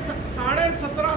17.5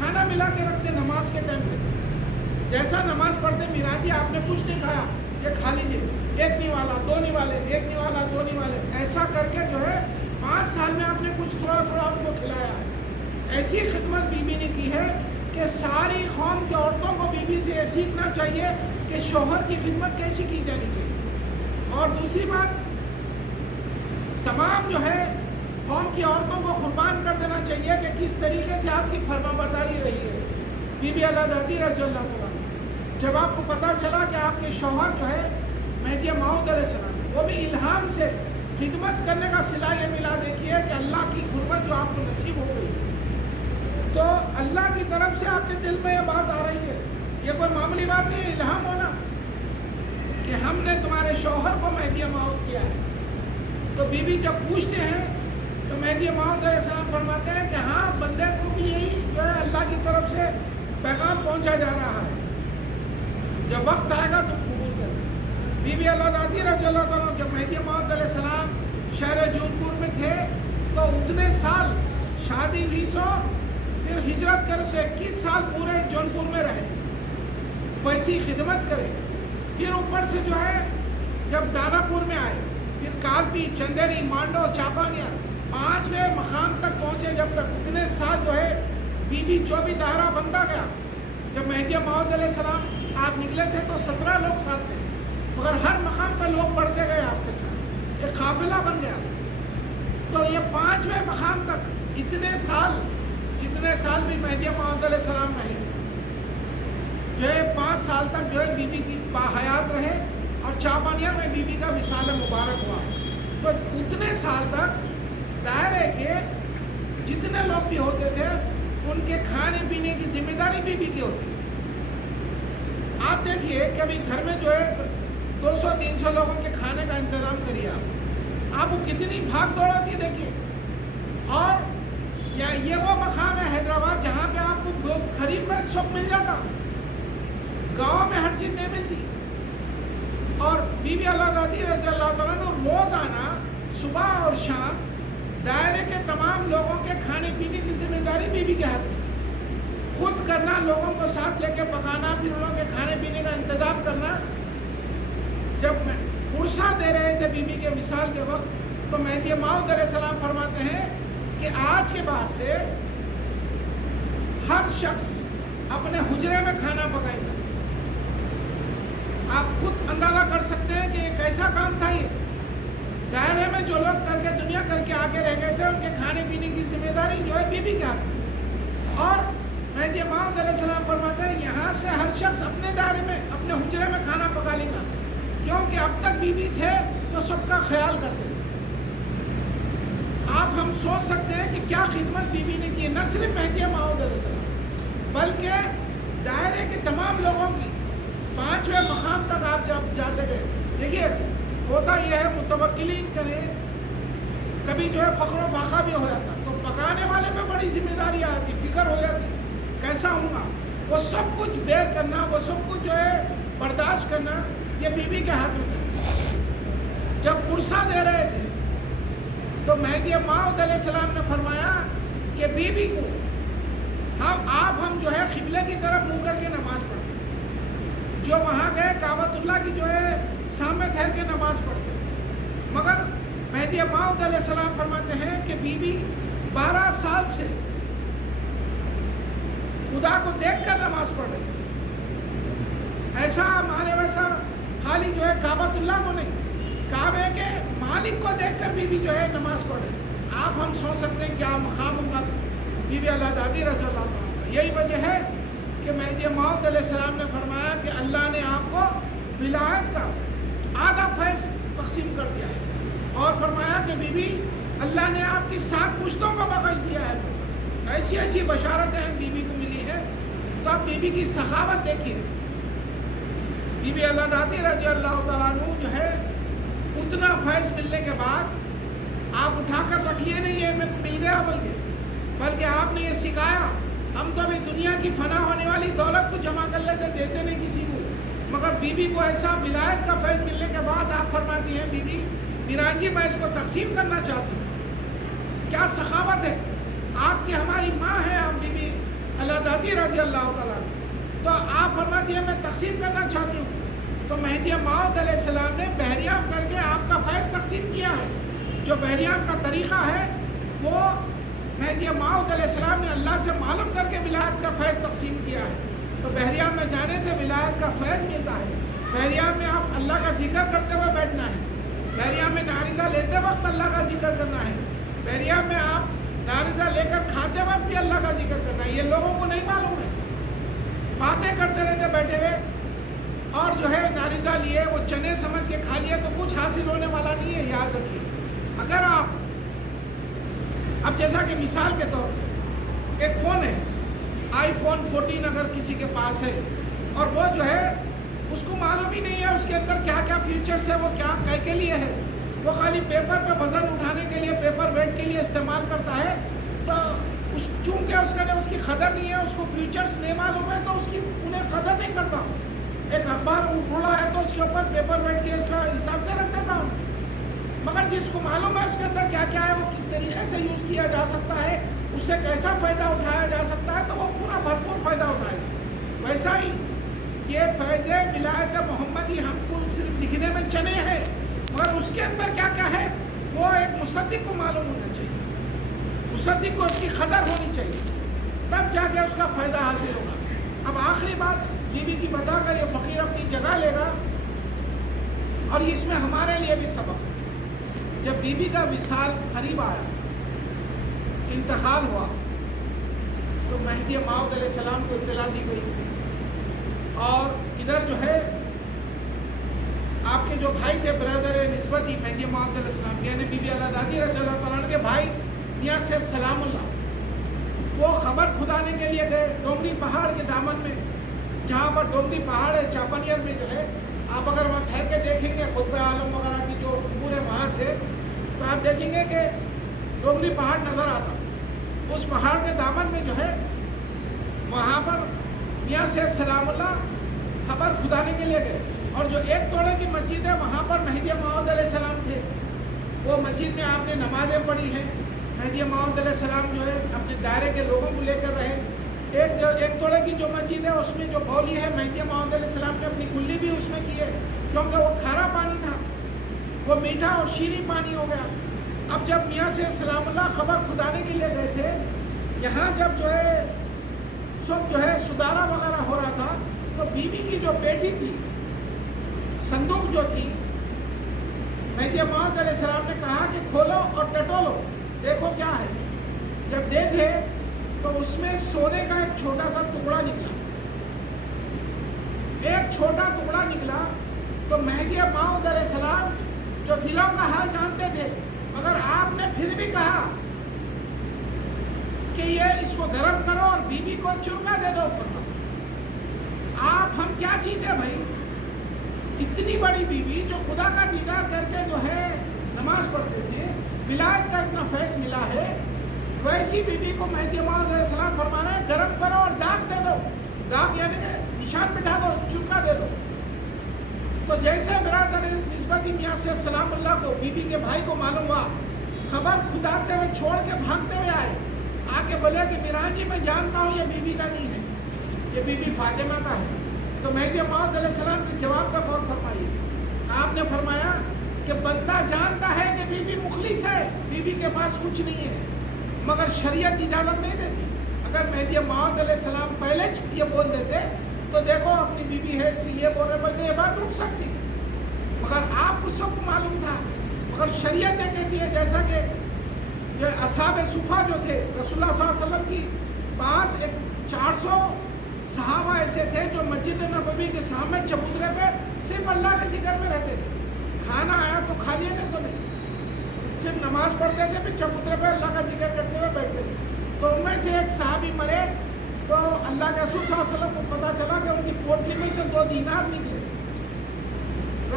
کھانا ملا کے رکھتے نماز کے ٹائم پہ. جیسا نماز پڑھتے میراج جی آپ نے کچھ نہیں کھایا, یہ کھا لیجیے, ایک نہیں والا, دو نہیں والے, ایک نہیں والا, دو نہیں والے, ایسا کر کے جو ہے 5 سال میں آپ نے کچھ تھوڑا تھوڑا ان کو کھلایا ہے. ایسی خدمت بی بی نے کی ہے کہ ساری قوم کی عورتوں کو بی بی سے یہ سیکھنا چاہیے کہ شوہر کی خدمت کیسی کی جانی چاہیے. اور دوسری بات, تمام جو ہے قوم کی عورتوں کو قربان کر دینا چاہیے کہ کس طریقے سے آپ کی فرما برداری رہی ہے. بی بی اللہ دادی رضی اللہ تعالیٰ, جب آپ کو پتہ چلا کہ آپ کے شوہر جو ہے مہدی موعود علیہ السلام, وہ بھی الہام سے خدمت کرنے کا صلہ یہ ملا دیکھیے کہ اللہ کی قربت جو آپ کو نصیب ہو گئی, تو اللہ کی طرف سے آپ کے دل میں یہ بات آ رہی ہے. یہ کوئی معمولی بات نہیں ہے الہام ہونا کہ ہم نے تمہارے شوہر کو مہدی موعود کیا ہے. تو بی بی جب پوچھتے ہیں تو مہدی موعود علیہ السلام فرماتے ہیں کہ ہاں, بندے کو بھی یہی جو ہے اللہ کی طرف سے پیغام پہنچا جا رہا ہے, جب وقت آئے گا تم قبول کر. بی بی اللہ دادی رضی اللہ تعالیٰ جب مہدی موعود علیہ السلام شہر جونپور میں تھے تو اتنے سال شادی بھی سو, پھر ہجرت کر سے 21 سال پورے جونپور میں رہے, ویسی خدمت کرے. پھر اوپر سے جو ہے جب دانا پور میں آئے, پھر کالپی, چندیری, مانڈو, چاپانیا 5ویں مقام تک پہنچے. جب تک اتنے سال جو ہے بی بی جو بھی دائرہ بنتا گیا. جب مہدی موعود علیہ السلام آپ نکلے تھے تو 17 لوگ ساتھ تھے, مگر ہر مقام پہ لوگ بڑھتے گئے آپ کے ساتھ, ایک قافلہ بن گیا. تو یہ 5ویں مقام تک اتنے سال, جتنے سال بھی مہدی موعود علیہ السلام رہے, جو ہے 5 سال تک جو ہے بی بی کی باحیات رہے, اور چاپانیہ میں بی بی کا وصال مبارک ہوا. تو اتنے سال تک دائرے کے جتنے لوگ بھی ہوتے تھے ان کے کھانے پینے کی ذمہ داری بی بی کی ہوتی ہے. آپ دیکھیے کہ ابھی گھر میں جو ہے 200-300 لوگوں کے کھانے کا انتظام کریے آپ وہ کتنی بھاگ دوڑ ہوتی دیکھیے. اور یہ وہ مقام ہے حیدرآباد جہاں پہ آپ کو قریب میں سب مل جاتا, گاؤں میں ہر چیز نہیں ملتی. اور بی بی اللہ دادی رضی اللہ تعالیٰ نے روزانہ صبح اور شام دائرے کے تمام لوگوں کے کھانے پینے کی ذمہ داری بی بی کے ہاتھ میں, خود کرنا, لوگوں کو ساتھ لے کے پکانا, پھر ان لوگوں کے کھانے پینے کا انتظام کرنا. جب پرسہ دے رہے تھے بی بی کے وصال کے وقت تو مہدی موعود علیہ السلام فرماتے ہیں کہ آج کے بعد سے ہر شخص اپنے حجرے میں کھانا پکائے گا. آپ خود اندازہ کر سکتے ہیں کہ یہ کیسا کام تھا. یہ دائرے میں جو لوگ ترک دنیا کر کے آگے رہ گئے تھے ان کے کھانے پینے کی ذمہ داری جو ہے بی بی کے ہاتھ میں. اور مہدی موعود علیہ السلام فرماتے ہیں یہاں سے ہر شخص اپنے دائرے میں, اپنے حجرے میں کھانا پکا لے گا, کیونکہ اب تک بی بی تھے تو سب کا خیال کرتے تھے. آپ ہم سوچ سکتے ہیں کہ کیا خدمت بی بی نے کی, نہ صرف مہدی موعود علیہ السلام بلکہ دائرے کے تمام لوگوں کی. 5ویں مقام تک آپ جب جاتے گئے, دیکھیے ہوتا یہ ہے متوکلین کرے, کبھی جو ہے فخر و فاخر بھی ہو جاتا تو پکانے والے میں بڑی ذمہ داری آتی, فکر ہو جاتی کیسا ہوں گا. وہ سب کچھ بیئر کرنا, وہ سب کچھ جو ہے برداشت کرنا, یہ بی بی کے ہاتھ میں تھا. جب پرسہ دے رہے تھے تو مہدی موعود علیہ السلام نے فرمایا کہ بی بی کو ہم جو ہے قبلے کی طرف منہ کر کے نماز پڑھتے, جو وہاں گئے کعبۃ اللہ کی جو ہے سامنے ٹھہر کے نماز پڑھتے. مگر مہدی موعود علیہ السلام فرماتے ہیں کہ بی بی 12 سال سے خدا کو دیکھ کر نماز پڑھ رہی تھی. ایسا ہمارے ویسا خالی جو ہے کعبۃ اللہ کو نہیں, کعبے کے مالک کو دیکھ کر بی بی جو ہے نماز پڑھ رہی. آپ ہم سوچ سکتے ہیں کیا مقام ہوگا بی بی اللہ دادی رضی اللہ عنہ کا. یہی وجہ ہے کہ مہدی موعود علیہ السلام نے فرمایا کہ اللہ نے آپ کو ولایت کا آدھا فیض تقسیم کر دیا ہے, اور فرمایا کہ بی بی اللہ نے آپ کی 7 پشتوں کو بخش دیا ہے. ایسی ایسی بشارتیں بی بی کو ملی ہے. تو آپ بی بی کی سخاوت دیکھیے. بی بی اللہ دادی رضی اللہ تعالیٰ عنہ جو ہے اتنا فیض ملنے کے بعد آپ اٹھا کر رکھیے نہیں یہ میں مل گیا, بلکہ آپ نے یہ سکھایا. ہم تو ابھی دنیا کی فنا ہونے والی دولت کو جمع کر لیتے, دیتے نہیں کسی کو, مگر بی بی کو ایسا ولایت کا فیض ملنے کے بعد آپ فرماتی ہیں بی بی میران جی میں اس کو تقسیم کرنا چاہتی ہوں. کیا سخاوت ہے آپ کی, ہماری ماں ہے آپ بی بی اللہ دادی رضی اللہ تعالیٰ، تو آپ فرماتی ہیں میں تقسیم کرنا چاہتی ہوں. تو مہدی موعود علیہ السلام نے بحریاب کر کے آپ کا فیض تقسیم کیا ہے. جو بحریاب کا طریقہ ہے وہ مہدی موعود علیہ السلام نے اللہ سے معلوم کر کے ولایت کا فیض تقسیم کیا ہے. تو بحریاب میں جانے سے ولایت کا فیض ملتا ہے. بحریاب میں آپ اللہ کا ذکر کرتے ہوئے بیٹھنا ہے. بحریاب میں ناریزہ لیتے وقت اللہ کا ذکر کرنا ہے. بحریاب میں آپ ناریزہ لے کر کھاتے وقت بھی اللہ کا ذکر کرنا ہے. یہ لوگوں کو نہیں معلوم ہے، باتیں کرتے رہتے بیٹھے ہوئے، اور جو ہے ناریزہ لیے وہ چنے سمجھ کے کھا لیے تو کچھ حاصل ہونے والا نہیں ہے. یاد رکھیے، اگر آپ اب جیسا کہ مثال کے طور پہ ایک فون ہے، آئی فون 14 اگر کسی کے پاس ہے، اور وہ جو ہے اس کو معلوم ہی نہیں ہے اس کے اندر کیا کیا فیچرز ہے، وہ کیا کے لیے ہے، وہ خالی پیپر پہ وزن اٹھانے کے لیے، پیپر ویٹ کے لیے استعمال کرتا ہے. تو چونکہ اس کی قدر نہیں ہے، اس کو فیچرز نہیں معلوم ہے، تو اس کی انہیں قدر نہیں کرتا. ایک اخبار اڑا ہے تو اس کے اوپر پیپر ویٹ کے حساب سے رکھ دیتا ہوں. مگر جس کو معلوم ہے اس کے اندر کیا کیا ہے، وہ کس طریقے سے یوز کیا جا سکتا ہے، اس سے کیسا فائدہ اٹھایا جا سکتا ہے، تو وہ پورا بھرپور فائدہ اٹھائے گا. ویسا ہی یہ فیض ولایت محمدی ہم کو صرف دکھنے میں چنے ہیں، مگر اس کے اندر کیا کیا ہے وہ ایک مصدق کو معلوم ہونا چاہیے. مصدق کو اس کی قدر ہونی چاہیے، تب جا کے اس کا فائدہ حاصل ہوگا. اب آخری بات بیوی کی بتا کر یہ فقیر اپنی جگہ لے گا، اور اس میں ہمارے لیے بھی سبق. جب بیوی کا وصال قریب آیا، انتقال ہوا، تو مہدی موعود علیہ السلام کو اطلاع دی گئی، اور ادھر جو ہے آپ کے جو بھائی تھے، برادر نسبتی مہدی موعود علیہ السلام کے، یعنی بی بی اللہ دادی رضی اللہ تعالیٰ عنہ کے بھائی میاں سے سلام اللہ، وہ خبر کھدانے کے لیے گئے ڈونگری پہاڑ کے دامن میں، جہاں پر ڈونگری پہاڑ ہے چاپنیر میں جو ہے. آپ اگر وہاں ٹھہر کے دیکھیں گے خطبہ عالم وغیرہ کی جو عبور ہے وہاں سے، تو آپ دیکھیں گے کہ ڈونگری پہاڑ نظر آتا. اس پہاڑ کے دامن میں جو ہے وہاں پر میاں سے سلام اللہ خبر کھدانے کے لیے گئے، اور جو ایک توڑے کی مسجد ہے وہاں پر مہدی موعود علیہ السلام تھے. وہ مسجد میں آپ نے نمازیں پڑھی ہیں. مہدی موعود علیہ السلام جو ہے اپنے دائرے کے لوگوں کو لے کر رہے. ایک توڑے کی جو مسجد ہے اس میں جو بولی ہے، مہدی موعود علیہ السلام نے اپنی کلی بھی اس میں کی ہے، کیونکہ وہ کھارا پانی تھا، وہ میٹھا اور شیریں پانی ہو گیا. اب جب میاں سے سلام اللہ خبر کھدانے کے لیے گئے تھے، یہاں جب جو ہے سب جو ہے سدارا وغیرہ ہو رہا تھا، تو بیوی کی جو بیٹی تھی، صندوق جو تھی، مہدی موعود علیہ السلام نے کہا کہ کھولو اور ٹٹولو، دیکھو کیا ہے. جب دیکھے تو اس میں سونے کا ایک چھوٹا سا ٹکڑا نکلا. ایک چھوٹا ٹکڑا نکلا تو مہدی موعود علیہ السلام جو دلوں کا حال جانتے تھے، مگر آپ نے پھر بھی کہا کہ یہ اس کو گرم کرو اور بیوی کو چرکا دے دو. فرما آپ ہم کیا چیز ہے بھائی، اتنی بڑی بیوی جو خدا کا دیدار کر کے جو ہے نماز پڑھتے تھے، ولایت کا اتنا فیض ملا ہے، ویسی بیوی کو مہدی موعود علیہ السلام فرما رہے ہیں گرم کرو اور داغ دے دو. داغ یعنی نشان بٹھا دو، چرکا دے دو. تو جیسے برادر نسبتی میاں سے سلام اللہ کو بیوی کے بھائی کو معلوم ہوا، خبر کھداتے ہوئے چھوڑ کے بھاگتے ہوئے آئے، آ کے بولے کہ میران جی میں جانتا ہوں یہ بیوی کا نہیں ہے، یہ بیوی فاطمہ کا ہے. تو مہدی موعود علیہ السلام کے جواب کا غور فرمائیے. آپ نے فرمایا کہ بندہ جانتا ہے کہ بیوی مخلص ہے، بیوی کے پاس کچھ نہیں ہے، مگر شریعت اجازت نہیں دیتی. اگر مہدی موعود علیہ السلام پہلے یہ بول دیتے تو دیکھو اپنی بیوی ہے اسی لیے بول رہے، بلکہ یہ بات رک سکتی تھی، مگر آپ کو سب کو معلوم تھا. مگر شریعت یہ کہتی ہے، جیسا کہ جو اصحاب صفا جو تھے رسول اللہ صلی اللہ علیہ وسلم کی پاس 400 صحابہ ایسے تھے جو مسجد نبوی کے سامنے چبوترے پہ صرف اللہ کے ذکر میں رہتے تھے. کھانا آیا تو کھا لیے، نہیں تو نہیں، صرف نماز پڑھتے تھے، پھر چبوترے پہ اللہ کا ذکر کرتے ہوئے بیٹھتے تھے. تو ان میں سے ایک صحابی مرے تو اللہ کے رسول صلی اللہ علیہ وسلم کو پتہ چلا کہ ان کی پوٹلی میں سے 2 دینار نکلے.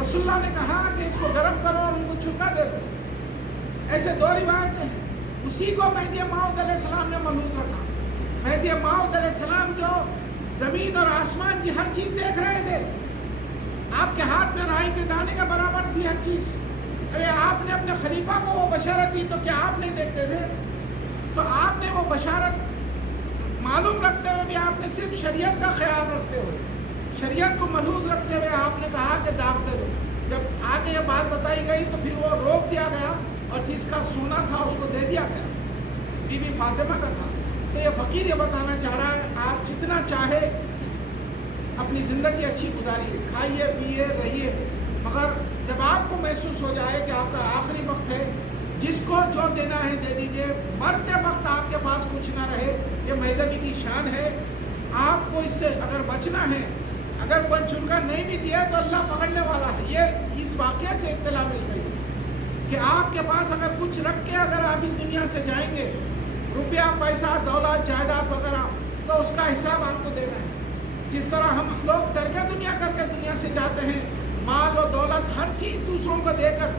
رسول اللہ نے کہا کہ اس کو گرم کرو اور ان کو چرکا دے دو. ایسے 2 روایتیں ہیں. اسی کو مہدی موعود علیہ السلام نے ملحوظ رکھا. مہدی موعود علیہ السلام جو زمین اور آسمان کی ہر چیز دیکھ رہے تھے، آپ کے ہاتھ میں رائی کے دانے کے برابر تھی ہر چیز. ارے آپ نے اپنے خلیفہ کو وہ بشارت دی تو کیا آپ نہیں دیکھتے تھے؟ تو آپ نے وہ بشارت معلوم رکھتے ہوئے بھی آپ نے صرف شریعت کا خیال رکھتے ہوئے، شریعت کو ملحوظ رکھتے ہوئے آپ نے کہا کہ داغ دے دو۔ جب آگے یہ بات بتائی گئی تو پھر وہ روک دیا گیا اور جس کا سونا تھا اس کو دے دیا گیا، بی بی فاطمہ کا تھا۔ تو یہ فقیر یہ بتانا چاہ رہا ہے آپ جتنا چاہے اپنی زندگی اچھی گزاریے، کھائیے پیئے رہیے، مگر جب آپ کو محسوس ہو جائے کہ آپ کا آخری وقت ہے، جس کو جو دینا ہے دے دیجئے، مرتے وقت آپ کے پاس کچھ نہ رہے، یہ مہدوی کی شان ہے۔ آپ کو اس سے اگر بچنا ہے، اگر کوئی چنکا نہیں بھی دیا تو اللہ پکڑنے والا ہے۔ یہ اس واقعے سے اطلاع مل رہی ہے کہ آپ کے پاس اگر کچھ رکھ کے اگر آپ اس دنیا سے جائیں گے، روپیہ پیسہ دولت جائیداد وغیرہ، تو اس کا حساب آپ کو دینا ہے۔ جس طرح ہم لوگ ترک دنیا کر کے دنیا سے جاتے ہیں، مال و دولت ہر چیز دوسروں کو دے کر،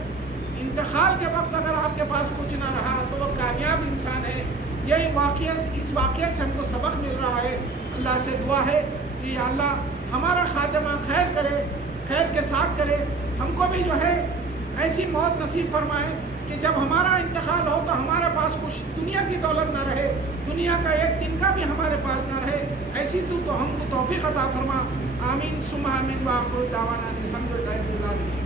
انتقال کے وقت اگر آپ کے پاس کچھ نہ رہا تو وہ کامیاب انسان ہے۔ یہی واقعہ اس واقعے سے ہم کو سبق مل رہا ہے۔ اللہ سے دعا ہے کہ یا اللہ ہمارا خاتمہ خیر کرے، خیر کے ساتھ کرے، ہم کو بھی جو ہے ایسی موت نصیب فرمائے کہ جب ہمارا انتقال ہو تو ہمارے پاس کچھ دنیا کی دولت نہ رہے، دنیا کا ایک دن کا بھی ہمارے پاس نہ رہے، ایسی تو ہم کو توفیق عطا فرما۔ آمین ثم آمین وآخر دعوانا الحمدللہ رب العالمین۔